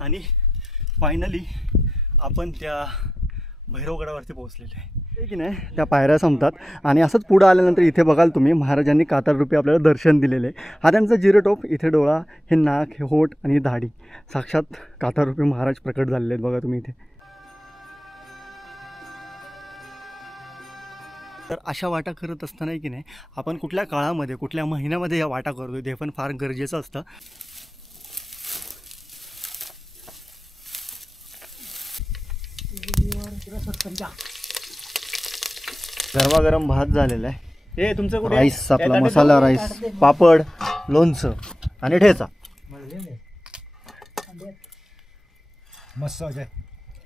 आणि फायनली आपण त्या भैरवगडावरती पोहोचलेले आहे की नाही. त्या पायऱ्या संपतात आणि असंच पुढं आल्यानंतर इथे बघाल तुम्ही महाराजांनी काताररूपी आपल्याला दर्शन दिलेले. हा त्यांचा जिरोटोप. इथे डोळा, हे नाक, हे होठ आणि ही दाढी, साक्षात काताररूपी महाराज प्रकट झालेले आहेत बघा तुम्ही इथे. तर अशा वाटा करत असताना की नाही आपण कुठल्या काळामध्ये कुठल्या महिन्यामध्ये या वाटा करतो ते पण फार गरजेचं असतं. गरमागरम भात झालेला आहे. हे तुमचं कुठे राईस, आपला मसाला राईस, पापड, लोणचं आणि ठेचा. मस्त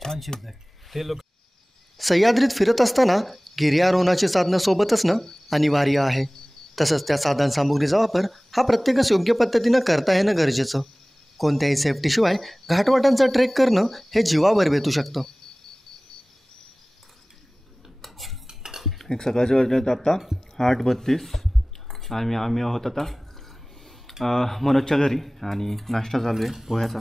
छान शिजत आहे ते. लोक सह्याद्रीत फिरत असताना गिर्यारोहणाची साधनं सोबतच ना अनिवार्य आहे. तसंच त्या साधन सामुग्रीचा वापर हा प्रत्येकच योग्य पद्धतीनं करता येणं गरजेचं. कोणत्याही सेफ्टीशिवाय घाटवाटांचा ट्रेक करणं हे जीवावर बेतू शकतं. एक सकाळचे वाजले आहेत आता 8:32 आणि आम्ही आहोत आता मनोजच्या घरी आणि नाश्ता चालू आहे पोह्याचा.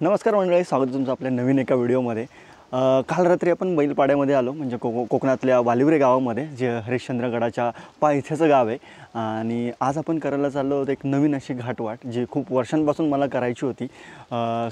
नमस्कार मंडळी, स्वागत तुमचं आपल्या नवीन एका व्हिडिओमध्ये. काल रात्री आपण बैलपाड्यामध्ये आलो, म्हणजे कोकणातल्या वालिवरे गावामध्ये, जे हरिश्चंद्रगडाच्या पायथ्याचं गाव आहे. आणि आज आपण करायला चाललो होतो एक नवीन अशी घाटवाट जी खूप वर्षांपासून मला करायची होती.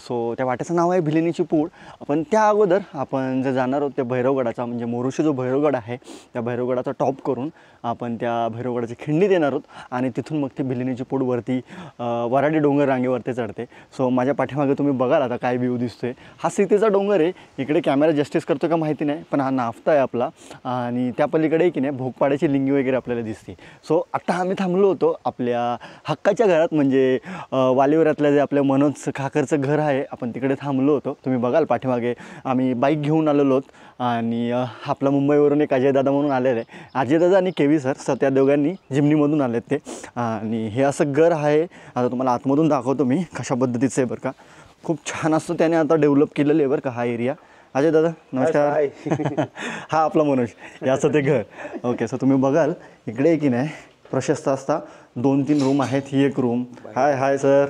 सो त्या वाट्याचं नाव आहे भिलिनीची पूड. पण त्या अगोदर आपण जे जाणार आहोत त्या भैरवगडाचा, म्हणजे मोरोशी जो भैरवगड आहे त्या भैरवगडाचा टॉप करून आपण त्या भैरवगडाची खिंडी देणार आहोत आणि तिथून मग ती भिलिनीची पूड वरती वराडी डोंगर रांगेवरती चढते. सो माझ्या पाठीमागे तुम्ही बघाल आता काय व्ह्यू दिसतोय. हा सीतेचा डोंगर आहे. इकडे कॅमेरा जस्टिस करतो का माहिती नाही, पण हा नाफ्ता आहे आपला. आणि त्या पलीकडे की नाही भोगपाड्याची लिंगी वगैरे आपल्याला दिसते. सो आत्ता आम्ही थांबलो होतो आपल्या हक्काच्या घरात, म्हणजे वालिवऱ्यातल्या जे आपल्या मनोज खाकरचं घर आहे, आपण तिकडे थांबलो होतो. तुम्ही बघाल पाठीमागे आम्ही बाईक घेऊन आलेलो आहोत. आणि आपला मुंबईवरून एक अजयदादा म्हणून आलेलं आहे. अजयदादा आणि केवी सर त्या दोघांनी जिमनीमधून आलेत ते. आणि हे असं घर आहे. आता तुम्हाला आतमधून दाखवतो मी कशा पद्धतीचं आहे बरं का. खूप छान असतं त्याने आता डेव्हलप केलेलं आहे बरं का हा एरिया. अजय दादा नमस्कार. हा आपला मनोज, याचं ते घर. ओके, सो तुम्ही बघाल इकडे की नाही प्रशस्त असता 2-3 रूम आहेत. ही एक रूम. Hi sir.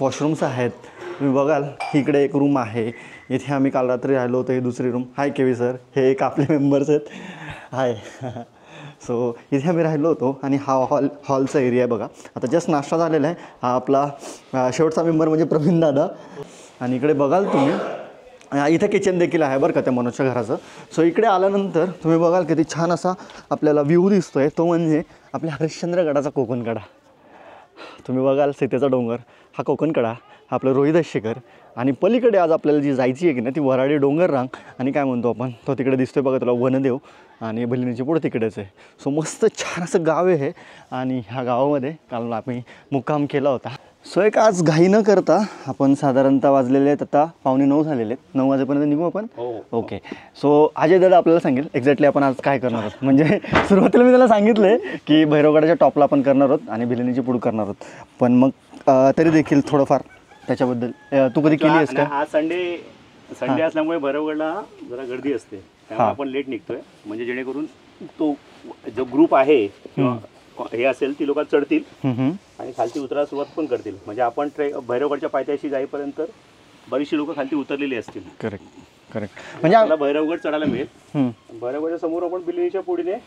वॉशरूम्स आहेत. तुम्ही बघाल इकडे एक रूम आहे. इथे आम्ही काल रात्री राहिलो होतो. ही दुसरी रूम. हाय केवी सर, हे एक आपले मेंबर्स आहेत. हाय. सो इथे आम्ही राहिलो होतो आणि हा हॉलचा एरिया आहे बघा. आता जस्ट नाश्ता झालेला आहे. हा आपला शेवटचा मेंबर म्हणजे प्रवीण दादा. आणि इकडे बघाल तुम्ही इथं किचन देखील आहे बरं का त्या मनोजच्या घराचं. सो इकडे आल्यानंतर तुम्ही बघाल किती छान असा आपल्याला व्ह्यू दिसतो आहे. तो म्हणजे आपल्या हरिश्चंद्रगडाचा कोकणकडा. तुम्ही बघाल सीतेचा डोंगर, हा कोकणकडा, हा आपलं रोहिदास शिखर. आणि पलीकडे आज आपल्याला जी जायची आहे की नाही ती वराडी डोंगर रांग. आणि काय म्हणतो आपण, तो तिकडे दिसतोय बघा तुला वनदेव. आणि भिलिनीची पूड तिकडेच आहे. सो मस्त छान असं गाव आहे हे. आणि ह्या गावामध्ये काल आम्ही मुक्काम केला होता. सो एक आज घाई न करता आपण साधारणतः वाजलेले आहेत आता 8:45 झालेले आहेत. 9 वाजेपर्यंत निघू आपण. ओके. सो अजय दादा आपल्याला सांगेल एक्झॅक्टली आपण आज काय करणार आहोत. म्हणजे सुरुवातीला मी त्याला सांगितलं आहे की भैरवगडाच्या टॉपला आपण करणार आहोत आणि भिलिनीची पूड करणार आहोत. पण मग तरी देखील थोडंफार त्याच्याबद्दल तू कधी केली आहेस का? आज संडे असल्यामुळे भैरवगडला जरा गर्दी असते, त्यामुळे आपण लेट निघतोय. म्हणजे जेणेकरून तो जो ग्रुप आहे किंवा हे असेल ती लोक चढतील आणि खालती उतरायला सुरुवात पण करतील. म्हणजे आपण भैरवगडच्या पायथ्याशी जाईपर्यंत बरीचशी लोक खालती उतरलेली असतील. करेक्ट. म्हणजे आपला भैरवगड चढायला मिळेल. भैरवगडच्या समोर आपण भिलिनीच्या पुढीने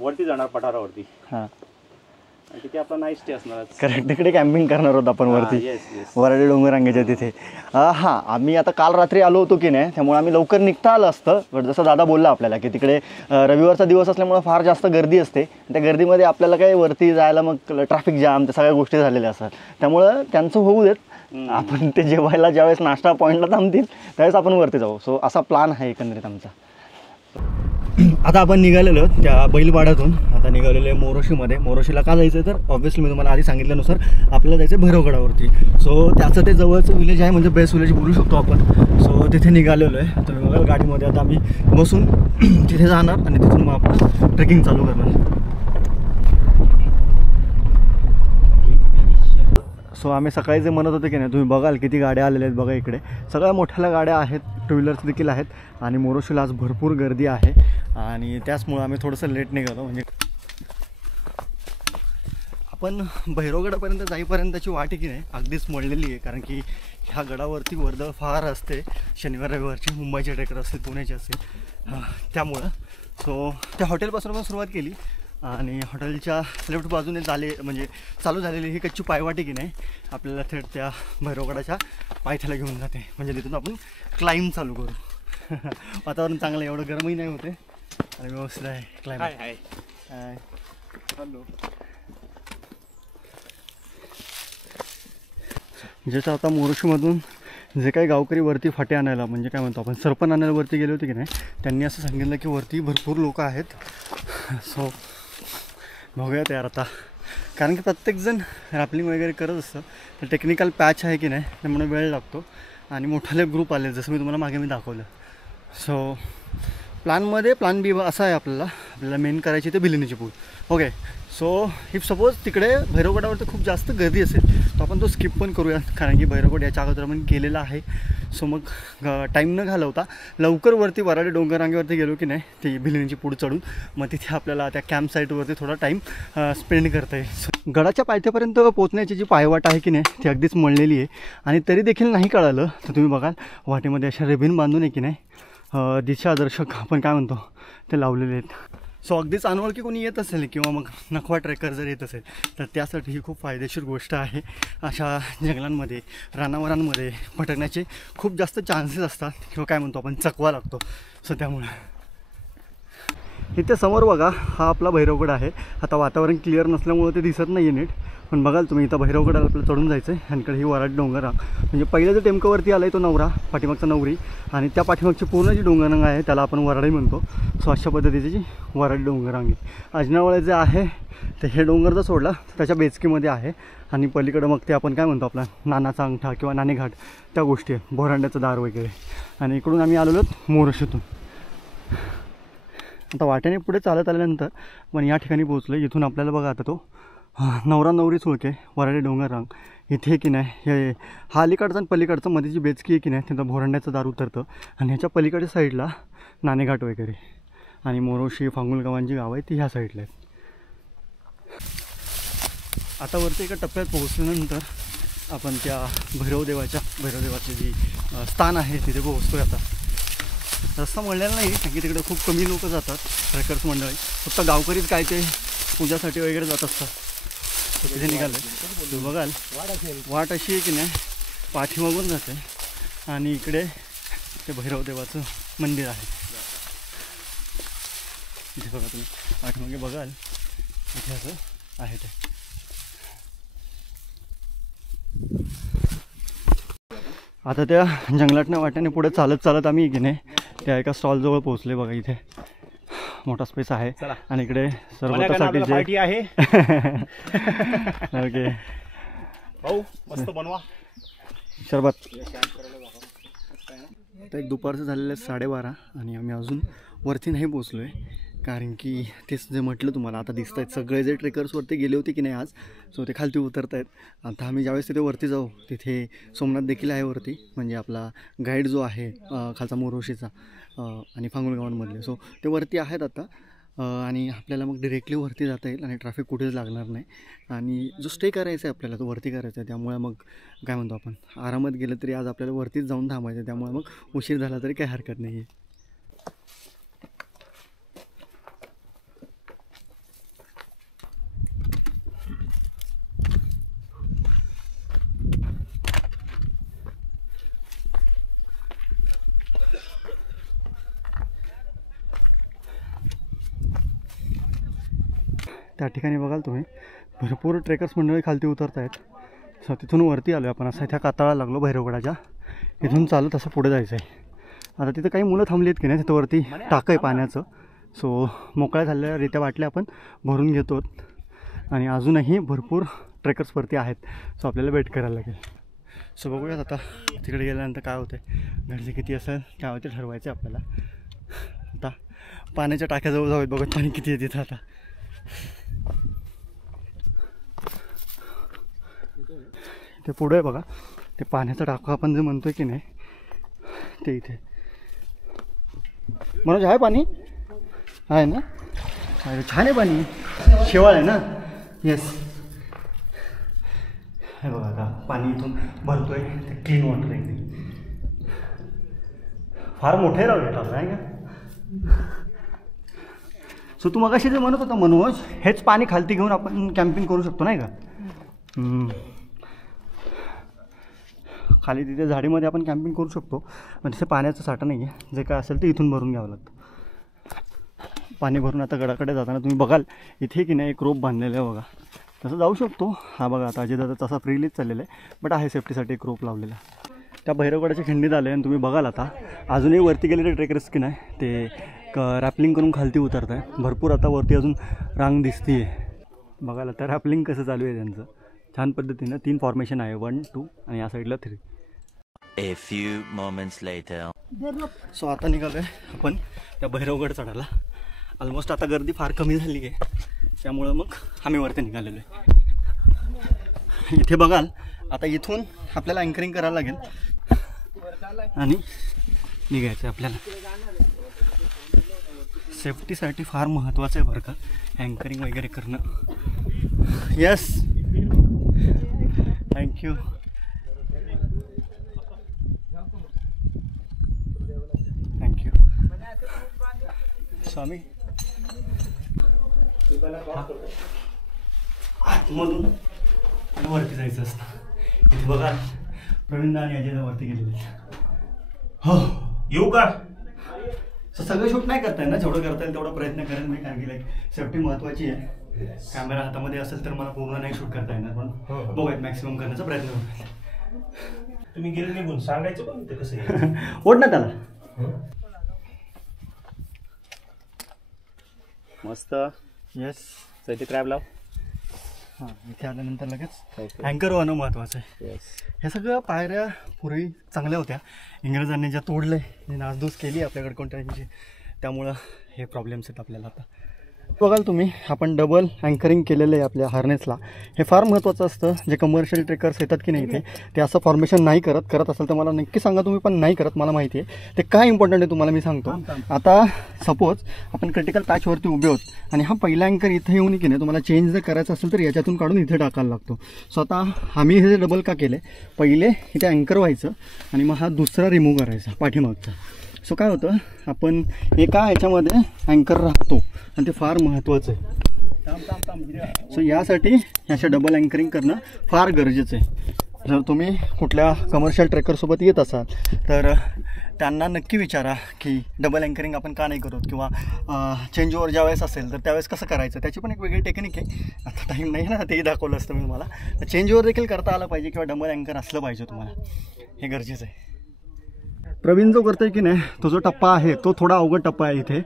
वरती जाणार पठारावरती. तिथे आपला नाईट स्टे असणार. करेक्ट. तिकडे कॅम्पिंग करणार होत आपण वरती वराडी डोंगर रांगेच्या तिथे. हां, आम्ही आता काल रात्री आलो होतो की नाही, त्यामुळे आम्ही लवकर निघता आलं असतं. बट जसं दादा बोलला आपल्याला की तिकडे रविवारचा दिवस असल्यामुळे फार जास्त गर्दी असते. त्या गर्दीमध्ये आपल्याला काही वरती जायला मग ट्रॅफिक जाम त्या सगळ्या गोष्टी झालेल्या असतात. त्यामुळं त्यांचं होऊ देत. आपण ते जेवायला ज्यावेळेस नाश्ता पॉईंटला थांबतील त्यावेळेस आपण वरती जाऊ. सो असा प्लॅन आहे एकंदरीत आमचा. आता आपण निघालेलो त्या बैलवाड्यातून. आता निघालेलो आहे मोरोशीमध्ये. मोरोशीला का जायचं आहे तर ऑब्व्हियसली मी तुम्हाला आधी सांगितल्यानुसार आपल्याला जायचं आहे भैरवगडावरती. सो त्याचं ते जवळचं विलेज आहे, म्हणजे बेस्ट विलेज बोलू शकतो आपण. सो तिथे निघालेलो आहे. तुम्ही बघाल गाडीमध्ये आता आम्ही बसून तिथे जाणार आणि तिथून मग आपण ट्रेकिंग चालू करणार. सो आम्ही सकाळी जे म्हणत होते की नाही, तुम्ही बघाल किती गाड्या आलेल्या आहेत बघा इकडे. सगळ्या मोठ्या गाड्या आहेत, टू व्हीलर्स देखील आहेत आणि मोरोशीला आज भरपूर गर्दी आहे आणि त्याचमुळं आम्ही थोडंसं लेट निघालो. म्हणजे आपण भैरवगडापर्यंत जाईपर्यंतची वाट आहे की नाही अगदीच मळलेली आहे, कारण की ह्या गडावरती वर्दळ फार असते शनिवार रविवारची. मुंबईचे ट्रेकर असतील, पुण्याचे असतील, त्यामुळं सो त्या हॉटेलपासून आपण सुरुवात केली आणि हॉटेलच्या लेफ्ट बाजूने चालू झालेली ही कच्ची पायवाट आहे की नाही आपल्याला थेट त्या भैरवगडाच्या पायथ्याला घेऊन जाते. म्हणजे तिथून आपण क्लाइंब चालू करू. वातावरण चांगलं आहे, एवढं गरमही नाही होते आणि व्यवस्थित आहे क्लाइंब. Hi hello. जसं आता मोरोशीमधून जे काही गावकरी वरती फाटे आणायला, म्हणजे काय म्हणतो आपण सरपण आणायला वरती गेले होते की नाही, त्यांनी असं सांगितलं की वरती भरपूर लोक आहेत. सो बघूयात यार आता, कारण की प्रत्येकजण रॅपलिंग वगैरे करत असतं. तर टेक्निकल पॅच आहे की नाही त्यामुळे वेळ लागतो आणि मोठाले ग्रुप आले जसं मी तुम्हाला मागे दाखवलं. सो प्लॅन बी असा आहे आपल्याला मेन करायची ते बिलिनीची पूल. ओके, सो इफ सपोज तिकडे भैरवगडावरती खूप जास्त गर्दी असेल तर आपण तो स्किप पण करूया, कारण की भैरवगड याच्या अगोदर आपण केलेला आहे. सो मग टाईम न घालवता लवकर वरती वराडे डोंगररांगेवरती गेलो की नाही ती बिलिनीची पूल चढून, मग तिथे आपल्याला त्या कॅम्प साईटवरती थोडा टाईम स्पेंड करता येईल. गडाच्या पायथ्यापर्यंत पोहोचण्याची जी पायवाट आहे की नाही ती अगदीच मळलेली आहे आणि तरी देखील नाही कळालं तर तुम्ही बघाल वाटेमध्ये अशा रिबिन बांधून आहे की नाही दिशादर्शक आपण काय म्हणतो ते लावलेले आहेत. सो अगदीच अनोळखी कोणी येत असेल किंवा मग नखवा ट्रेकर जर येत असेल तर त्यासाठी ही खूप फायदेशीर गोष्ट आहे. अशा जंगलांमध्ये रानावरांमध्ये भटकण्याचे खूप जास्त चान्सेस असतात किंवा काय म्हणतो आपण चकवा लागतो. सो त्यामुळे इथे समोर बघा हा आपला भैरवगड आहे. आता वातावरण क्लिअर नसल्यामुळे ते दिसत नाही आहे नीट, पण बघाल तुम्ही इथं भैरवगडाला आपल्याला चढून जायचं आहे. आणि इकडे ही वराडी डोंगररांग, म्हणजे पहिलं जे टेमकंवरती आलं आहे तो नवरा, पाठीमागचा नवरी आणि त्या पाठीमागची पूर्ण जी डोंगररांग आहे त्याला आपण वराडी म्हणतो. सो अशा पद्धतीची जी वराडी डोंगररांग आहे. अजनावळे जे आहे ते हे डोंगर जर सोडला त्याच्या बेचकीमध्ये आहे आणि पलीकडं मग ते आपण काय म्हणतो आपला नानाचा अंगठा किंवा नाणेघाट त्या गोष्टी आहे, बोरांड्याचं दार वगैरे. आणि इकडून आम्ही आलेलो मोरोशीतून. आता वाट्याने पुढे चालत आल्यानंतर पण या ठिकाणी पोहोचलो. इथून आपल्याला बघा आता तो नवरा नवरी चुळके वराडी डोंगररांग इथे की नाही हे हा अलीकडचा आणि पलीकडचं मध्ये जी बेचकी आहे की नाही तिथं भोरांड्याचं दार उतरतं आणि ह्याच्या पलीकडच्या साईडला नाणेघाट वगैरे आणि मोरोशी फांगुलगावांची गावं आहेत ती ह्या साईडला आहेत. आता वरती एका टप्प्यात पोहोचल्यानंतर आपण त्या भैरवदेवाचे जी स्थान आहे तिथे पोहोचतो. आता रस्ता म्हणलेला नाही कारण की तिकडे खूप कमी लोक जातात, ट्रेकर्स मंडळी, फक्त गावकरीच काय ते पूजासाठी वगैरे जात असतात. तर तिथे निघाले बघाल वाट अशी आहे की नाही पाठीमागून जाते आणि इकडे ते भैरवदेवाचं मंदिर आहे. इथे बघा तुम्ही पाठीमागे बघाल इथे असं आहे ते. आता त्या जंगलातल्या वाट्याने पुढे चालत आम्ही की नाही त्या एका स्टॉलजवळ पोहोचले. बघा इथे मोठा स्पेस आहे आणि इकडे सरबतासाठी जे आहे ओके भाऊ मस्त बनवा सरबत. आता एक दुपारचं झालेलं 12:30 आणि आम्ही अजून वरती नाही पोचलो आहे, कारण की तेच जे म्हटलं तुम्हाला आता दिसत आहेत सगळे जे ट्रेकर्सवरती गेले होते की नाही आज, सो ते खालती उतरत आहेत. आता आम्ही ज्यावेळेस तिथे वरती जाऊ तिथे सोमनाथ देखील आहे वरती, म्हणजे आपला गाईड जो आहे खालचा मोरोशीचा आणि फांगुलगावांमधले, सो ते वरती आहेत आता. आणि आपल्याला मग डिरेक्टली वरती जाता येईल आणि ट्रॅफिक कुठेच लागणार नाही. आणि जो स्टे करायचा आहे आपल्याला तो वरती करायचा आहे, त्यामुळे मग काय म्हणतो आपण आरामात गेलं तरी आज आपल्याला वरतीच जाऊन थांबायचं आहे, त्यामुळे मग उशीर झाला तरी काही हरकत नाही आहे. त्या ठिकाणी बघाल तुम्ही भरपूर ट्रेकर्स मंडळी खालती उतरत आहेत. सो तिथून वरती आलो आपण असं त्या कातळाला लागलो भैरवगडाच्या. इथून चालत असं पुढे जायचं आहे. आता तिथं काही मुलं थांबली आहेत की नाही, तिथं वरती टाकं आहे पाण्याचं. सो मोकळ्या झालेल्या रित्या बाटल्या आपण भरून घेतो आणि अजूनही भरपूर ट्रेकर्स वरती आहेत. सो आपल्याला वेट करायला लागेल. सो बघूयात आता तिकडे गेल्यानंतर काय होतं आहे, गर्दी किती असेल काय होते ठरवायचं आहे आपल्याला. आता पाण्याच्या टाक्याजवळ जाऊयात, बघत पाणी किती आहे तिथं. आता ते पुढे आहे बघा, ते पाण्याचा टाका आपण जे म्हणतोय की नाही ते इथे. मनोज आहे पाणी? आहे ना? अरे छान आहे पाणी, शेवाळ आहे ना. येस, हे बघा आता पाणी इथून भरतोय, ते क्लीन वॉटर आहे. फार मोठे राहू टाकलं आहे का? सो तू मगाशी जे म्हणत होता मनोज, हेच पाणी खालती घेऊन आपण कॅम्पिंग करू शकतो नाही का? खाली तिथे झाडीमध्ये आपण कॅम्पिंग करू शकतो, पण तिथे पाण्याचा साठा नाही आहे. जे काय असेल ते इथून भरून घ्यावं लागतं. पाणी भरून आता गडाकडे जाताना तुम्ही बघाल इथे की नाही एक रोप बांधलेलं आहे बघा, तसं जाऊ शकतो. हा बघा आता अजितदादा तसा फ्रीलीच चाललेला आहे, बट आहे सेफ्टीसाठी एक रोप लावलेला. त्या भैरवगडाच्या खिंडीत आले आणि तुम्ही बघाल आता अजूनही वरती गेलेले ट्रेकर्स की नाही ते रॅपलिंग करून खालती उतरत आहे. भरपूर आता वरती अजून रांग दिसते आहे. बघायला तर रॅपलिंग कसं चालू आहे त्यांचं छान पद्धतीनं. 3 फॉर्मेशन आहे, 1, 2 आणि या साईडला 3. A few moments later. So आता निघालो आहे आपण त्या भैरवगड चढायला. ऑलमोस्ट आता गर्दी फार कमी झाली आहे, त्यामुळं मग आम्ही वरती निघालेलो आहे. इथे बघाल आता इथून आपल्याला अँकरिंग करायला लागेल आणि निघायचं आहे आपल्याला. सेफ्टीसाठी फार महत्त्वाचं आहे बरं का अँकरिंग वगैरे करणं. Yes, thank you. थँक्यू स्वामी. आतमधून वरती जायचं असतं. इथे बघा प्रवीण आणि अजय वरती गेलेले. हो, येऊ का? सगळं शूट नाही करता येईल ना, जेवढं करता येईल तेवढा प्रयत्न करेन मी, कारण की लाईक सेफ्टी महत्त्वाची आहे. कॅमेरा हातामध्ये असेल तर मला पूर्ण नाही शूट करता येणार, पण बघूयात मॅक्सिमम करण्याचा प्रयत्न करू. तुम्ही गेले निघून सांगायचं पण ते कसं ओढ ना त्याला. मस्त. येस, तर इथे क्रॅब लाव. हां, इथे आल्यानंतर लगेच अँकर होणं महत्त्वाचं आहे. हे सगळं पायऱ्या पूर्वी चांगल्या होत्या, इंग्रजांनी ज्या तोडले, नासधूस केली आपल्याकडे कोणत्याची, त्यामुळं हे प्रॉब्लेम्स आहेत आपल्याला. आता बघाल तुम्ही आपण डबल अँकरिंग केलेलं आहे आपल्या हार्नेसला. हे फार महत्त्वाचं असतं. जे कमर्शियल ट्रेकर्स येतात की नाही इथे, ते असं फॉर्मेशन नाही करत असेल तर मला नक्की सांगा तुम्ही, पण नाही करत मला माहिती आहे. ते काय इम्पॉर्टंट आहे तुम्हाला मी सांगतो. आता सपोज आपण क्रिटिकल पॅचवरती उभे आहोत आणि हा पहिला अँकर इथे येऊन की नाही तुम्हाला चेंज जर करायचं असेल तर याच्यातून काढून इथे टाकायला लागतो. सो आता आम्ही हे डबल का केले, पहिले इथे अँकर व्हायचं आणि मग हा दुसरा रिमूव्ह करायचा पाठीमागचा. सो काय होतं, आपण एका ह्याच्यामध्ये अँकर राहतो आणि ते फार महत्त्वाचं आहे. सो यासाठी ह्याच्या डबल अँकरिंग करणं फार गरजेचं आहे. जर तुम्ही कुठल्या कमर्शियल ट्रेकरसोबत येत असाल तर त्यांना नक्की विचारा की डबल अँकरिंग आपण का नाही करत, किंवा चेंज ओव्हर ज्यावेळेस असेल तर त्यावेळेस कसं करायचं, त्याची पण एक वेगळी टेक्निक आहे. आता टाईम नाही ना, तेही दाखवलं असतं मी तुम्हाला. तर चेंज ओव्हर देखील करता आलं पाहिजे किंवा डबल अँकर असलं पाहिजे तुम्हाला, हे गरजेचं आहे. प्रवीण जो करतोय की नाही तो जो टप्पा आहे तो थोडा अवघड टप्पा आहे इथे.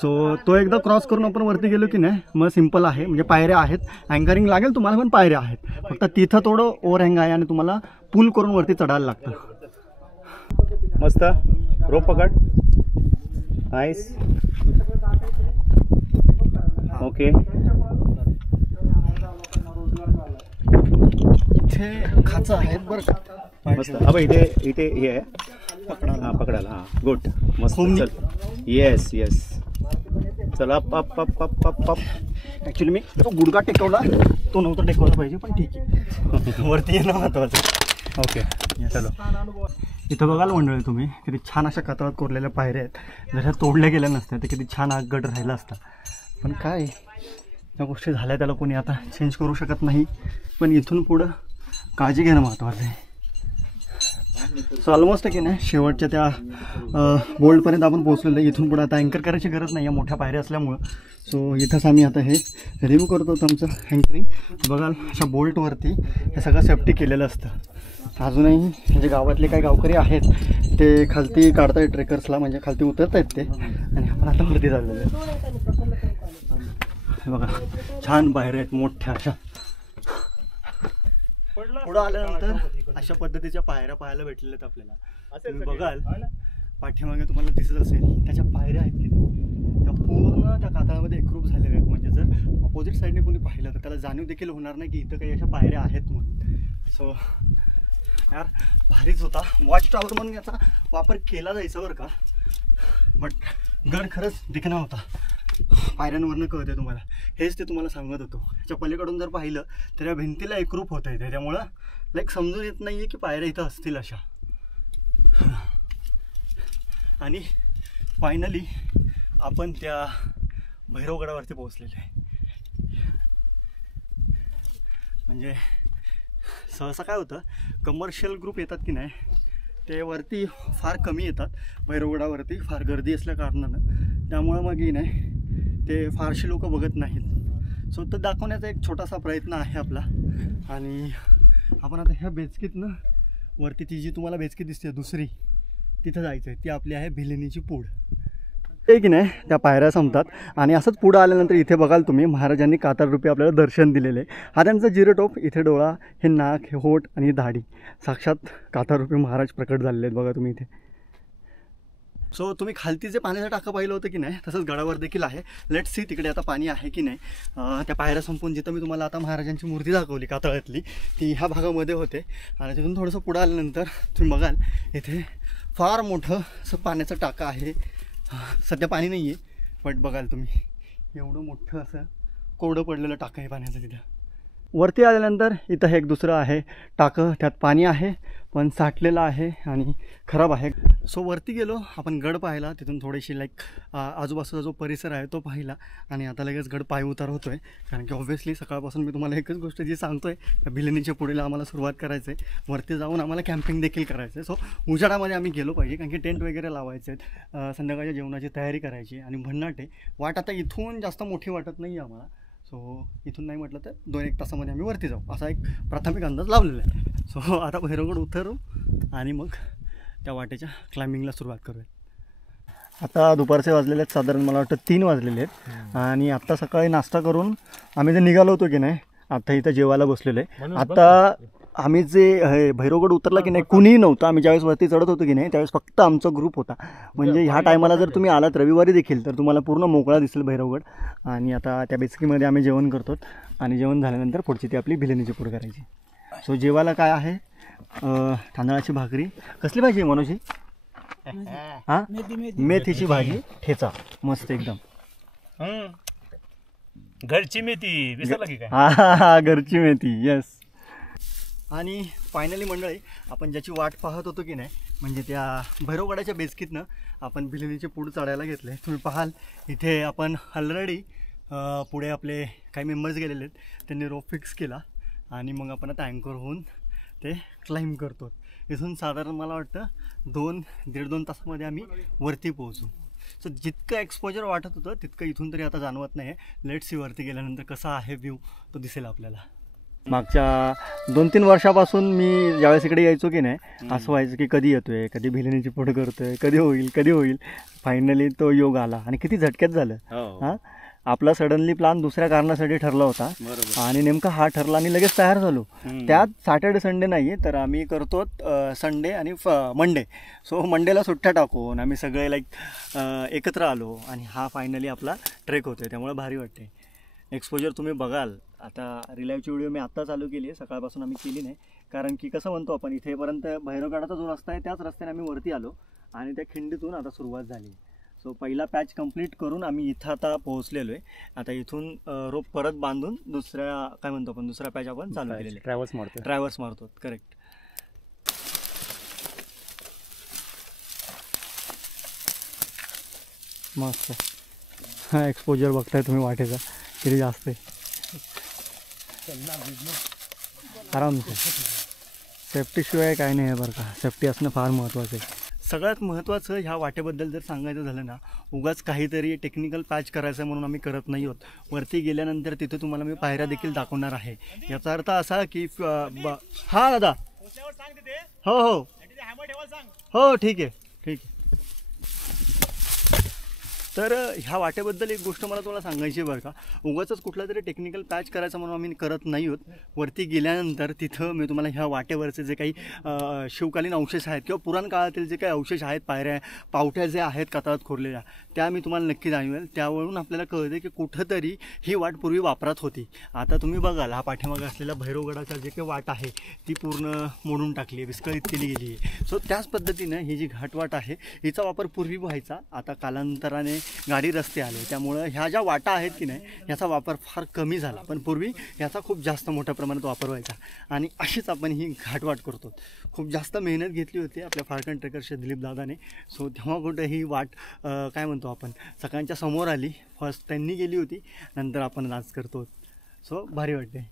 सो तो एकदा क्रॉस करून आपण वरती गेलो की नाही मग सिम्पल आहे, म्हणजे पायऱ्या आहेत. अँकरिंग लागेल तुम्हाला पण पायऱ्या आहेत, फक्त तिथं थोडं ओव्हरहँग आहे आणि तुम्हाला पुल करून वरती चढायला लागतं. मस्त. रोप पकड. नाईस. ओके. इथे खाचं आहेत बरं का. मस्त. अब इथे इथे हे आहे पकडायला. पकडायला. हां, गुड. मस्त. खूप चल. Yes yes. चल up up up up up up. Actually मी तो गुडघा टेकवला, तो नव्हता टेकवला पाहिजे, पण ठीक आहे. वरती येणं महत्त्वाचं. ओके, चलो. इथं बघायला मंडळी तुम्ही किती छान अशा कातळात कोरलेल्या पायऱ्या आहेत. जर ह्या तोडल्या गेल्या नसत्या तर किती छान हा गड राहिला असता. पण काय त्या गोष्टी झाल्या, त्याला कोणी आता चेंज करू शकत नाही. पण इथून पुढं काळजी घेणं महत्त्वाचं आहे. सो ऑलमोस्ट की नाही शेवटच्या त्या बोल्टपर्यंत आपण पोहोचलेलो आहे. इथून पुढे आता अँकर करायची गरज नाही आहे मोठ्या पायऱ्या असल्यामुळं. सो इथंच आम्ही आता हे रिमूव्ह करतो आमचं अँकरिंग. बघाल अशा बोल्टवरती हे सगळं सेफ्टी केलेलं असतं. अजूनही म्हणजे गावातले काही गावकरी आहेत ते खालती काढतायत ट्रेकर्सला, म्हणजे खालती उतरत आहेत ते, आणि आपण आता वरती चाललेलो आहे. हे बघा छान पायऱ्या आहेत मोठ्या अशा. पुढं आल्यानंतर अशा पद्धतीच्या पायऱ्या पाहायला भेटलेल्या आहेत आपल्याला. तुम्ही बघाल पाठीमागे तुम्हाला दिसत असेल त्याच्या पायऱ्या आहेत की त्या पूर्ण पूर्ण त्या कातळामध्ये एकरूप झालेले आहेत. म्हणजे जर अपोजिट साईडने कोणी पाहिलं तर त्याला जाणीव देखील होणार नाही की इथं काही अशा पायऱ्या आहेत म्हणून. सो यार भारीच होता. वॉच टॉवर म्हणून याचा वापर केला जायचा बरं का, बट गड खरंच दिखणा होता. पायऱ्यांवरनं कळते तुम्हाला, हेच ते तुम्हाला सांगत होतो. ह्याच्या पलीकडून जर पाहिलं तर या भिंतीला एकरूप होतं इथे, त्यामुळं लाईक समजून येत नाही आहे की पायऱ्या इथं असतील अशा. आणि फायनली आपण त्या भैरवगडावरती पोहोचलेलो आहे. म्हणजे सहसा काय होतं, कमर्शियल ग्रुप येतात की नाही ते वरती फार कमी येतात. भैरवगडावरती फार गर्दी असल्या कारणानं, त्यामुळं मग नाही ते फारशी लोक बघत नाहीत. सो तर दाखवण्याचा एक छोटासा प्रयत्न आहे आपला. आणि आपण आता ह्या बेचकीतनं वरती ती जी तुम्हाला बेचकी दिसते दुसरी, तिथं जायचं आहे. ती आपली आहे भिलेनीची पूड. ते की नाही त्या पायऱ्या संपतात आणि असंच पुढं आल्यानंतर इथे बघाल तुम्ही महाराजांनी कातळरूपी आपल्याला दर्शन दिलेले. हा त्यांचा जिरोटोप. इथे डोळा, हे नाक, हे होठ आणि ही दाढी, साक्षात कातळरूपी महाराज प्रकट झालेले आहेत बघा तुम्ही इथे. सो तुम्ही खालती जे पाण्याचं टाकं पाहिलं होतं की नाही, तसंच गडावर देखील आहे. लेट्स सी तिकडे आता पाणी आहे की नाही. त्या पायऱ्या संपून जिथं मी तुम्हाला आता महाराजांची मूर्ती दाखवली कातळातली, ती ह्या भागामध्ये होते. आणि तिथून थोडंसं पुढं आल्यानंतर तुम्ही बघाल इथे फार मोठं असं पाण्याचं टाकं आहे. सध्या पाणी नाही आहे, बट बघाल तुम्ही एवढं मोठं असं कोरडं पडलेलं टाकं आहे पाण्याचं तिथं. वरती आल्यानंतर इथं हे एक दुसरं आहे टाकं, त्यात पाणी आहे पण साठलेलं आहे आणि खराब आहे. सो वरती गेलो आपण, गड पाहिला, तिथून थोडीशी लाईक आजूबाजूचा जो परिसर आहे तो पाहिला. आणि आता लगेच गड पाय उतार होतो आहे, कारण की ऑब्व्हियसली सकाळपासून मी तुम्हाला एकच गोष्ट जी सांगतो आहे, त्या भिलेनीच्या पुढेला आम्हाला सुरुवात करायचं आहे. वरती जाऊन आम्हाला कॅम्पिंग देखील करायचं आहे. सो उजाडामध्ये आम्ही गेलो पाहिजे, कारण की टेंट वगैरे लावायचे आहेत, संध्याकाळच्या जेवणाची तयारी करायची. आणि भन्नाटे वाट आता इथून जास्त मोठी वाटत नाही आहे आम्हाला. सो इथून नाही म्हटलं तर 2-1 तासामध्ये आम्ही वरती जाऊ, असा एक प्राथमिक अंदाज लावलेला आहे. सो आता भैरवगड उतरू आणि मग त्या वाटेच्या क्लाइम्बिंगला सुरुवात करूया. आता दुपारचे वाजलेले आहेत साधारण, मला वाटतं 3 वाजलेले आहेत. आणि आत्ता सकाळी नाश्ता करून आम्ही जे निघालो होतो की नाही, आता इथं जेवायला बसलेलो आहे. आता आम्ही जे भैरवगड उतरला की नाही कुणीही नव्हतं. आम्ही ज्यावेळेस वरती चढत होतो की नाही त्यावेळेस फक्त आमचा ग्रुप होता. म्हणजे ह्या टायमाला जर तुम्ही आलात रविवारी देखील तर तुम्हाला पूर्ण मोकळा दिसेल भैरवगड. आणि आता त्या बेचकीमध्ये आम्ही जेवण करतो आणि जेवण झाल्यानंतर पुढची ती आपली भिलेनीची पूड करायची. सो जेवायला काय आहे, तांदळाची भाकरी. कसली भाजी आहे मनोजी? हां, मेथीची भाजी, ठेचा मस्त एकदम. घरची मेथी विसरला की काय? हा, घरची मेथी, येस. आणि फायनली मंडळी, आपण ज्याची वाट पाहत होतो की नाही, म्हणजे त्या भैरवगडाच्या बेचकीतनं आपण भिलेनीचे पूड चढायला घेतले. तुम्ही पाहाल इथे आपण ऑलरेडी पुढे आपले काही मेंबर्स गेलेले आहेत, त्यांनी रोप फिक्स केला. आणि मग आपण आता अँकर होऊन ते क्लाइंब करतो. इथून साधारण मला वाटतं 2-1.5 तासामध्ये आम्ही वरती पोहोचू. सो जितकं एक्सपोजर वाटत होतं तितकं इथून तरी आता जाणवत नाही आहे. लेट्स सी वरती गेल्यानंतर कसा आहे व्ह्यू तो दिसेल आपल्याला. मागच्या 2-3 वर्षापासून मी ज्यावेळेस इकडे यायचो की नाही, असं व्हायचं की कधी येतोय, कधी भिलेनीची पूड करतोय, कधी होईल. फायनली तो योग आला आणि किती झटक्यात झालं. हां, आपला सडनली प्लॅन दुसऱ्या कारणासाठी ठरला होता आणि नेमका हा ठरला आणि लगेच तयार झालो. त्यात सॅटर्डे संडे नाही आहे, तर आम्ही करतो संडे आणि मंडे. सो मंडेला सुट्ट्या टाकून आम्ही सगळे लाईक एकत्र आलो आणि हा फायनली आपला ट्रेक होतो आहे. त्यामुळे भारी वाटते. एक्सपोजर तुम्ही बघाल. आता रिलाईव्हची व्हिडिओ मी आत्ता चालू केली आहे, सकाळपासून आम्ही केली नाही, कारण की कसं म्हणतो आपण इथेपर्यंत भैरवगडाचा जो रस्ता आहे त्याच रस्त्याने आम्ही वरती आलो आणि त्या खिंडीतून आता सुरुवात झाली. सो पहिला पॅच कंप्लीट करून आम्ही इथं आता पोहोचलेलो आहे. आता इथून रोप परत बांधून दुसरा पॅच आपण चालू केलेला आहे. ट्रॅव्हर्स मारतो. करेक्ट. मस्त. हा एक्सपोजर बघताय तुम्ही वाटेचा किती जास्त आहे. आरामसे. सेफ्टीशिवाय काय नाही आहे बरं का. सेफ्टी असणं फार महत्त्वाचं आहे. सगळ्यात महत्त्वाचं ह्या वाटेबद्दल जर सांगायचं झालं ना, उगाच काहीतरी टेक्निकल पॅच करायचं म्हणून आम्ही करत नाही आहोत. वरती गेल्यानंतर तिथे तुम्हाला मी पायऱ्या देखील दाखवणार आहे. याचा अर्थ असा की हा दादा, हो ठीक आहे. तर ह्या वाटेबद्दल एक गोष्ट मला तुम्हाला सांगायची आहे बरं का. उगाचच कुठला तरी टेक्निकल पॅच करायचा म्हणून आम्ही करत नाही आहोत. वरती गेल्यानंतर तिथं मी तुम्हाला ह्या वाटेवरचे जे काही शिवकालीन अवशेष आहेत किंवा पुराण काळातील जे काही अवशेष आहेत, पायऱ्या पावठ्या जे आहेत कातळात खोरलेल्या, त्या मी तुम्हाला नक्की जाणवेल. त्यावरून आपल्याला कळते की कुठंतरी ही वाट पूर्वी वापरात होती. आता तुम्ही बघाल हा पाठीमागे असलेला भैरवगडाचा जे काही वाट आहे ती पूर्ण मोडून टाकली आहे, विस्कळीत केली गेली आहे. सो त्याच पद्धतीनं ही जी घाटवाट आहे हिचा वापर पूर्वी व्हायचा. आता कालांतराने गाडी रस्ते आले त्यामुळं ह्या ज्या वाटा आहेत की नाही ह्याचा वापर फार कमी झाला, पण पूर्वी ह्याचा खूप जास्त मोठ्या प्रमाणात वापर व्हायचा. आणि अशीच आपण ही घाटवाट करतो. खूप जास्त मेहनत घेतली होती आपल्या फारकन ट्रेकर्सच्या दिलीप दादाने. सो तेव्हा कुठं ही वाट काय म्हणतो आपण सगळ्यांच्या समोर आली. फर्स्ट त्यांनी गेली होती, नंतर आपण आज करतो. सो भारी वाटते.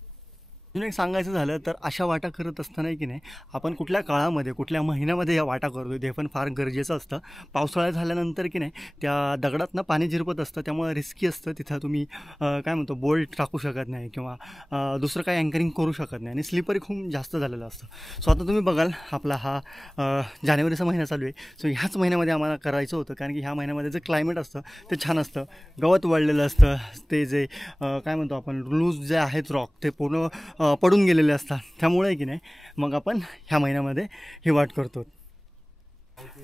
अजून एक सांगायचं झालं तर अशा वाटा करत असताना की नाही आपण कुठल्या काळामध्ये कुठल्या महिन्यामध्ये या वाटा करतो ते पण फार गरजेचं असतं. पावसाळा झाल्यानंतर की नाही त्या दगडातनं पाणी झिरपत असतं, त्यामुळे रिस्की असतं. तिथं तुम्ही काय म्हणतो बोल्ट टाकू शकत नाही किंवा दुसरं काही अँकरिंग करू शकत नाही आणि स्लिपरी खूप जास्त झालेलं असतं. सो आता तुम्ही बघाल आपला हा जानेवारीचा महिना चालू आहे. सो ह्याच महिन्यामध्ये आम्हाला करायचं होतं, कारण की ह्या महिन्यामध्ये जे क्लायमेट असतं ते छान असतं, गवत वाढलेलं असतं, ते जे काय म्हणतो आपण लूज जे आहेत रॉक ते पूर्ण पडून गेलेले असतात. त्यामुळे की नाही मग आपण ह्या महिन्यामध्ये ही वाट करतो.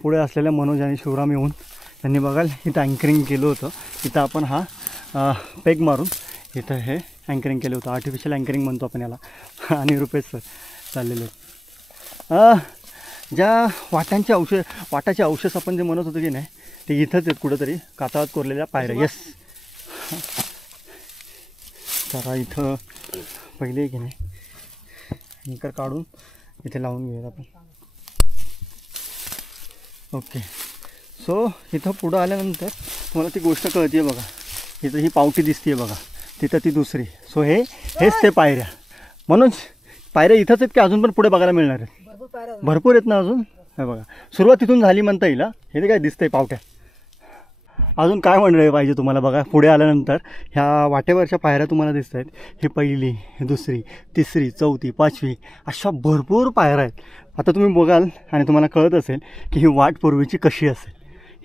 पुढे असलेल्या मनोज आणि शिवराम येऊन त्यांनी बघाल इथं अँकरिंग केलं होतं. इथं आपण हा पेग मारून इथं हे अँकरिंग केलं होतं. आर्टिफिशियल अँकरिंग म्हणतो आपण याला. आणि रुपेश सर चाललेले ज्या वाटाचे अवशेष आपण जे म्हणत होतो की नाही ते इथंच आहेत कुठंतरी कातळात कोरलेल्या पायऱ्या. येस, तर इथं पहिले की नाही अँकर काढून इथे लावून घेऊयात आपण. ओके. सो इथं पुढं आल्यानंतर तुम्हाला ती गोष्ट कळते बघा. इथं ही पावटी दिसते बघा, तिथं ती दुसरी. सो हेच ते पायऱ्या. म्हणून पायऱ्या इथंच आहेत की अजून पण पुढे बघायला मिळणार आहेत? भरपूर आहेत ना अजून. हे बघा सुरुवात तिथून झाली म्हणता येईल. हे ते काय दिसतंय पावट्या. अजून काय म्हणलं पाहिजे तुम्हाला बघा. पुढे आल्यानंतर ह्या वाटेवरच्या पायऱ्या तुम्हाला दिसत आहेत. ही पहिली, दुसरी, तिसरी, चौथी, पाचवी अशा भरपूर पायऱ्या आहेत. आता तुम्ही बघाल आणि तुम्हाला कळत असेल की ही वाट पूर्वीची कशी असेल.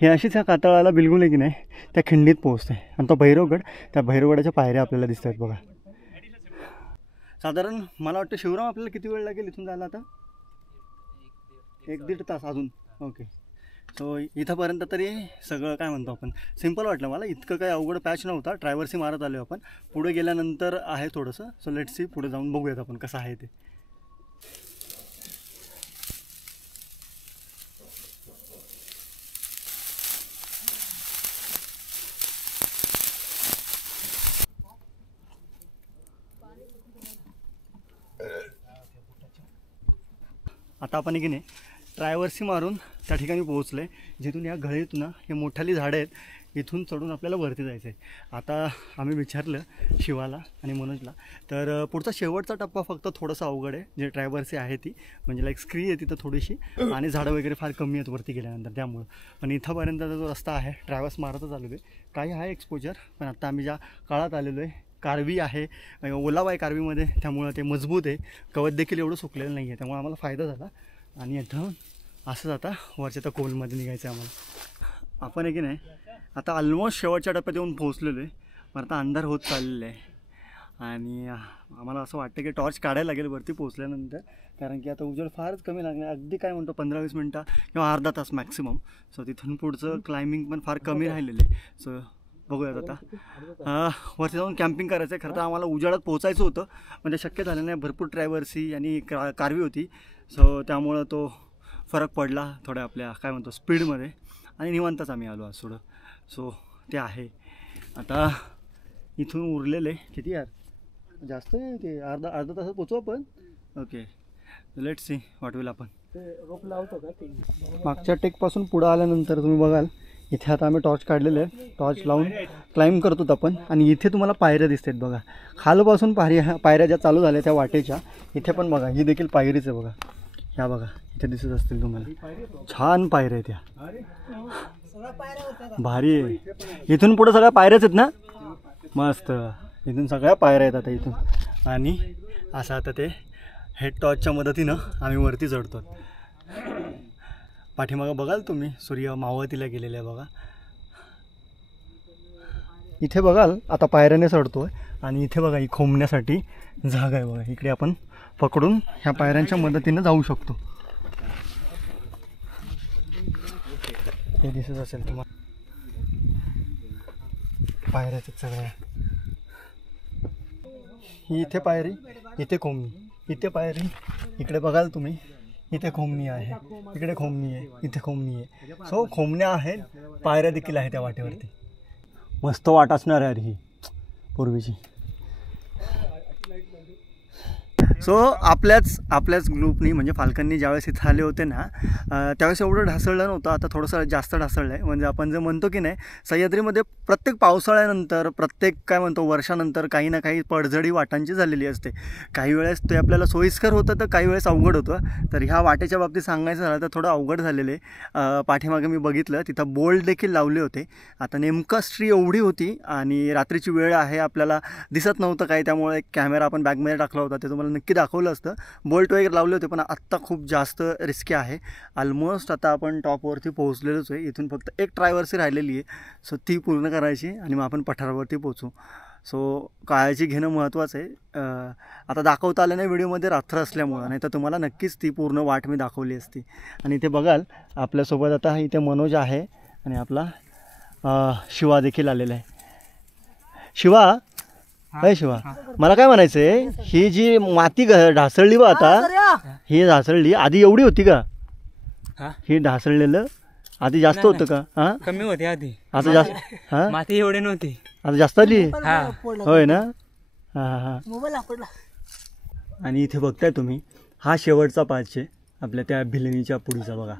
हे अशीच ह्या कातळाला बिलगुल की नाही त्या खिंडीत पोहोचते. आणि तो भैरवगड, त्या भैरवगडाच्या पायऱ्या आपल्याला दिसत आहेत बघा. साधारण मला वाटतं शिवराम आपल्याला किती वेळ लागेल इथून जायला? आता 1-1.5 तास अजून. ओके. सो इथंपर्यंत तरी सगळं काय म्हणतो आपण सिम्पल वाटलं मला. इतकं काही अवघड पॅच नव्हता. ट्रायव्हर्सी मारत आलो आपण. पुढे गेल्यानंतर आहे थोडंसं. सो लेट्स सी पुढे जाऊन बघूयात आपण कसं आहे ते. आता आपण की नाही ट्रायव्हर्सी मारून त्या ठिकाणी पोहोचले जिथून या घळीतून हे मोठाली झाडं आहेत. इथून चढून आपल्याला वरती जायचं आहे. आता आम्ही विचारलं शिवाला आणि मनोजला, तर पुढचा शेवटचा टप्पा फक्त थोडासा अवघड आहे. जे ट्रायव्हर्सी आहे ती म्हणजे लाईक स्क्री आहे तिथं थोडीशी, आणि झाडं वगैरे फार कमी आहेत वरती गेल्यानंतर. त्यामुळं पण इथंपर्यंतचा जो रस्ता आहे ट्रॅव्हर्स मारतच आलेलो आहे. काही आहे एक्सपोजर, पण आता आम्ही ज्या काळात आलेलो आहे कारवी आहे, ओलावा आहे कारवीमध्ये, त्यामुळं ते मजबूत आहे. कवच देखील एवढं सुकलेलं नाही आहे, त्यामुळे आम्हाला फायदा झाला. आणि इथं असंच आता वरच्या त्या कोलमध्ये निघायचं आहे आम्हाला. आपण आहे की नाही आता ऑलमोस्ट शेवटच्या टप्प्यात येऊन पोहोचलेलो आहे. पण आता अंधार होत चाललेलं आहे आणि आम्हाला असं वाटतं की टॉर्च काढायला लागेल वरती पोहोचल्यानंतर, कारण की आता उजेड फारच कमी लागणार. अगदी काय म्हणतो 15-20 मिनटं किंवा अर्धा तास मॅक्सिमम. सो तिथून पुढचं क्लाइम्बिंग पण फार कमी राहिलेलं आहे. सो बघूयात आता वरती जाऊन कॅम्पिंग करायचं आहे. खरं तर आम्हाला उजेडात पोहोचायचं होतं, म्हणजे शक्य झालं नाही. भरपूर ट्रॅव्हर्सी आणि कारवी होती. सो त्यामुळं तो फरक पडला थोड्या आपल्या काय म्हणतो स्पीडमध्ये, आणि निवांतच आम्ही आलो आज थोडं. सो ते आहे. आता इथून उरलेले किती यार जास्त आहे ते अर्धा तासात पोचू आपण. Okay let's see what will आपण. रोप लावतो का? मागच्या टेकपासून पुढं आल्यानंतर तुम्ही बघाल इथे आता आम्ही टॉर्च काढलेले आहे. टॉर्च लावून क्लाइम्ब करतो आपण. आणि इथे तुम्हाला पायऱ्या दिसतात बघा. खालपासून पायऱ्या ज्या चालू झाल्या त्या वाटेच्या, इथे पण बघा ही देखील पायरीच आहे बघा. ह्या बघा इथे दिसत असतील तुम्हाला. छान पायऱ्या आहेत त्या, भारी आहे. इथून पुढं सगळ्या पायऱ्याच आहेत ना, मस्त. इथून सगळ्या पायऱ्या आहेत आता इथून. आणि असं आता ते हेड टॉर्चच्या मदतीनं आम्ही वरती चढतो. पाठीमागं बघाल तुम्ही सूर्य मावळतीला गेलेला आहे बघा. इथे बघाल आता पायऱ्याने चढतो आहे आणि इथे बघा ही खोमण्यासाठी जागा आहे बघा. इकडे आपण पकडून ह्या पायऱ्यांच्या मदतीनं जाऊ शकतो. हे दिसत असेल तुम्हाला पायऱ्याचं सगळ्या. ही इथे पायरी, इथे खोमणी, इथे पायरी, इकडे बघाल तुम्ही इथे खोमणी आहे, इकडे खोमणी आहे, इथे खोमणी आहे. सो खोमण्या आहेत, पायऱ्या देखील आहेत त्या वाटेवरती. मस्त वाट असणार आहे ही पूर्वीची. सो आपल्याच ग्रुपनी म्हणजे फाल्कननी ज्यावेळेस इथं आले होते ना त्यावेळेस एवढं ढासळलं नव्हतं. आता थोडंसं जास्त ढासळलं आहे. म्हणजे आपण जे म्हणतो की नाही सह्याद्रीमध्ये प्रत्येक पावसाळ्यानंतर प्रत्येक काय म्हणतो वर्षानंतर काही ना काही पडझडी वाटांची झालेली असते. काही वेळेस ते आपल्याला सोयीस्कर होतं तर काही वेळेस अवघड होतं. तर ह्या वाटेच्या बाबतीत सांगायचं झालं तर थोडं अवघड झालेलं आहे. पाठीमागे मी बघितलं तिथं बोल्ट देखील लावले होते. आता नेमकं स्ट्री एवढी होती आणि रात्रीची वेळ आहे, आपल्याला दिसत नव्हतं काही, त्यामुळे एक कॅमेरा आपण बॅगमध्ये टाकला होता, ते तुम्हाला नक्की दाखवलं असतं. बोल्ट वगैरे लावले होते पण आत्ता खूप जास्त रिस्की आहे. ऑलमोस्ट आता आपण टॉपवरती पोहोचलेलोच आहे. इथून फक्त एक ट्रायव्हर्सी राहिलेली आहे. सो ती पूर्ण करायची आणि मग आपण पठारावरती पोहोचू. सो काळजी घेणं महत्त्वाचं आहे. आता दाखवता आलं नाही व्हिडिओमध्ये रात्र असल्यामुळं, नाही तर तुम्हाला नक्कीच ती पूर्ण वाट मी दाखवली असती. आणि इथे बघाल आपल्यासोबत आता इथे मनोज आहे आणि आपला शिवा देखील आलेला आहे. शिवा, अय शिवा, मला काय म्हणायचं आहे, ही जी माती ढासळली बा आता, ही ढासळली आधी एवढी होती का? ही ढासळलेलं आधी जास्त होतं का? हां कमी होते आधी, आता जास्त. हां माती एवढी नव्हती, आता जास्त आली. होय ना? हां हां. आणि इथे बघताय तुम्ही हा शेवटचा पाच आहे आपल्या त्या भिलनीच्या पुढीचा. बघा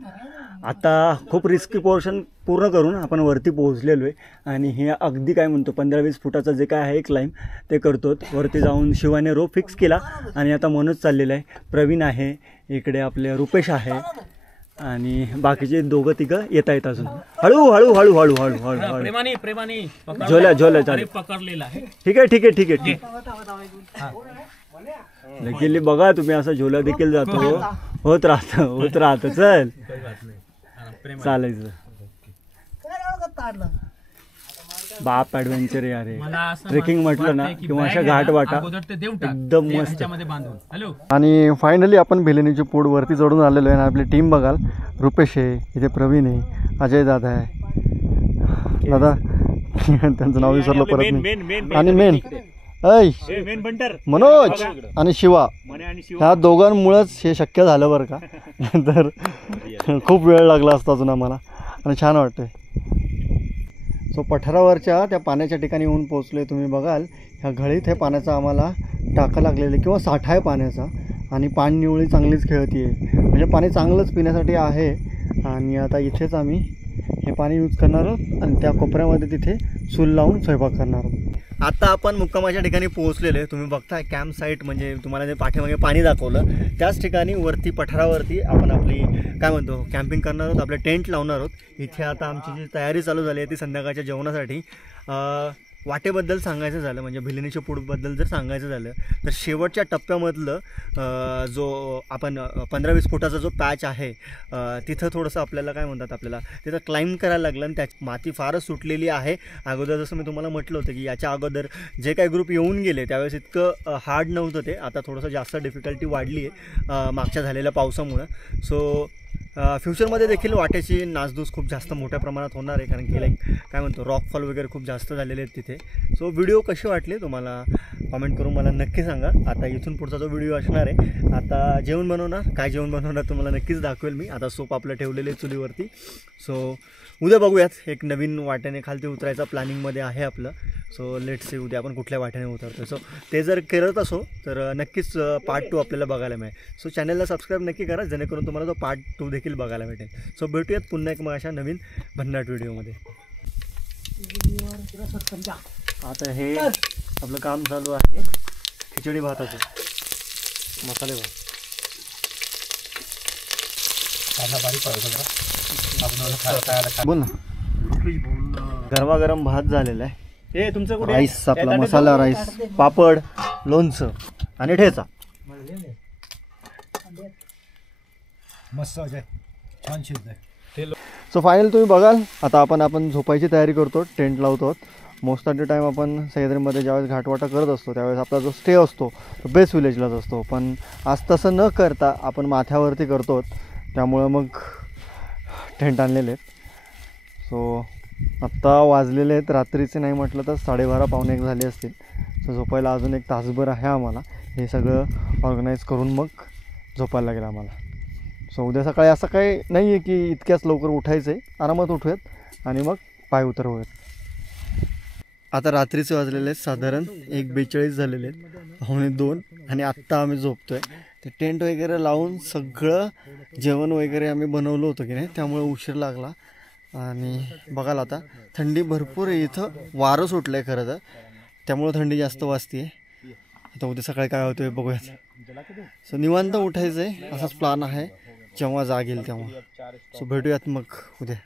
आता खूप रिस्की पोर्शन पूर्ण करून आपण वरती पोहोचलेलो आहे आणि हे अगदी काय म्हणतो 15-20 फुटाचं जे काय आहे क्लाइंब ते करतो. वरती जाऊन शिवाने रोप फिक्स केला आणि आता मनोज चाललेला आहे, प्रवीण आहे, इकडे आपले रुपेश आहे आणि बाकीचे दोघं तिघं येत आहेत अजून. हळू हळू हळू हळू हळू हळू हळू प्रेमाने झोल्या झोल्या चालेल. पकडलेला आहे. ठीक आहे ठीक आहे ठीक आहे देखील बघा तुम्ही असं झोला देखील जातो, होत राहतं. चल चालायचं. बाप ॲडव्हेंचर यार आहे. ट्रेकिंग म्हटलं ना किंवा अशा घाट वाटा एकदम मस्त. आणि फायनली आपण भिलनीची पूड वरती चढून आलेलो आहे. आणि आपली टीम बघाल, रुपेश आहे, इथे प्रवीण आहे, अजय दादा आहे, दादा त्यांचं नाव विसरलो परत मी, आणि मेन मनोज आणि शिवा, ह्या दोघांमुळेच हे शक्य झालं बरं का. तर खूप वेळ लागला असता अजून आम्हाला आणि छान वाटतंय. सो पठारावरच्या त्या पाण्याच्या ठिकाणी येऊन पोहोचले. तुम्ही बघाल ह्या घळीत हे पाण्याचा आम्हाला टाका लागलेले किंवा साठा आहे पाण्याचा आणि पाणी निवळी चांगलीच खेळती आहे. म्हणजे पाणी चांगलंच पिण्यासाठी आहे. आणि आता इथेच आम्ही हे पाणी यूज करणार आहोत आणि त्या कोपऱ्यामध्ये तिथे चूल लावून स्वयंपाक करणार आहोत. आता आपण मुक्कामाच्या ठिकाणी पोहोचलेलो आहे. तुम्ही बघताय कॅम्प साईट, म्हणजे तुम्हाला जे पाठीमागे पाणी दाखवलं त्याच ठिकाणी वरती पठारावरती आपण आपली काय म्हणतो कॅम्पिंग करणार आहोत, आपले टेंट लावणार आहोत. इथे आता आमची जी तयारी चालू झाली आहे ती संध्याकाळच्या जेवणासाठी. वाटेबद्दल सांगायचं झालं म्हणजे भिलनीच्या पूडबद्दल जर सांगायचं झालं तर शेवटच्या टप्प्यामधलं जो आपण 15-20 फुटाचा जो पॅच आहे तिथं थोडंसं आपल्याला काय म्हणतात आपल्याला तिथं क्लाइंब करायला लागलं आणि त्या माती फारच सुटलेली आहे. अगोदर जसं मी तुम्हाला म्हटलं होतं की याच्या अगोदर जे काही ग्रुप येऊन गेले त्यावेळेस इतकं हार्ड नव्हतं ते. आता थोडंसं जास्त डिफिकल्टी वाढली आहे मागच्या झालेल्या पावसामुळं. सो फ्युचरमध्ये देखील वाटेची नासधूस खूप जास्त मोठ्या प्रमाणात होणार आहे, कारण की लाईक काय म्हणतो रॉकफॉल वगैरे खूप जास्त झालेले आहेत तिथे. सो व्हिडिओ कसे वाटले तुम्हाला कॉमेंट करून मला नक्की सांगा. आता इथून पुढचा जो व्हिडिओ असणार आहे, आता जेवण बनवणार, काय जेवण बनवणार तुम्हाला नक्कीच दाखवेल मी. आता सोप आपलं ठेवलेले चुलीवरती. सो उद्या बघूयात, एक नवीन वाट्याने खालती उतरायचा प्लॅनिंगमध्ये आहे आपलं. सो लेट्स सी उद्या आपण कुठल्या वाट्याने उतरतो. सो ते जर करत असो तर नक्कीच पार्ट 2 आपल्याला बघायला मिळेल. सो चॅनलला सबस्क्राईब नक्की करा जेणेकरून तुम्हाला तो पार्ट 2 देखील बघायला भेटेल. सो भेटूयात पुन्हा एक मग अशा नवीन भन्नाट व्हिडिओमध्ये. आता हे आपलं काम चालू आहे खिचडी भाताचं, मसाले भात. बोल ना. गरमागरम भात झालेला आहे, राईस आपला मसाला राईस, पापड, लोणचं आणि ठेचा. मस्त अजय, छान शिजलंय. सो फायनल तुम्ही बघाल आता आपण झोपायची तयारी करतो, टेंट लावतो. मोस्ट ऑफ द टाईम आपण सह्याद्रीमध्ये ज्यावेळेस घाटवाटा करत असतो त्यावेळेस आपला जो स्टे असतो तो बेस विलेजलाच असतो. पण आज तसं न करता आपण माथ्यावरती करतो, त्यामुळं मग टेंट आणलेले आहेत. सो आत्ता वाजलेले आहेत रात्रीचे नाही म्हटलं तर 12:30 पावणे 1 झाले असतील. सो झोपायला अजून एक तासभर आहे आम्हाला. हे सगळं ऑर्गनाईज करून मग झोपायला लागेल आम्हाला. सो उद्या सकाळी असं काही नाही आहे की इतक्याच लवकर उठायचं आहे, आरामात उठूयात आणि मग पाय उतरवूयात. आता रात्रीचे वाजलेले आहेत साधारण 1:42 झालेले आहेत, 1:45 आणि आत्ता आम्ही झोपतो आहे. ते टेंट वगैरे लावून सगळं जेवण वगैरे आम्ही बनवलं होतं की नाही, त्यामुळे उशीर लागला. आणि बघाल आता थंडी भरपूर आहे, इथं वारं सुटलं आहे खरं तर, त्यामुळं थंडी जास्त वाजते. आता उद्या सकाळी काय होतं आहे बघूयात. सो निवांत उठायचं आहे असाच प्लॅन आहे, जेव्हा जाग येईल तेव्हा. सो भेटूयात मग उद्या.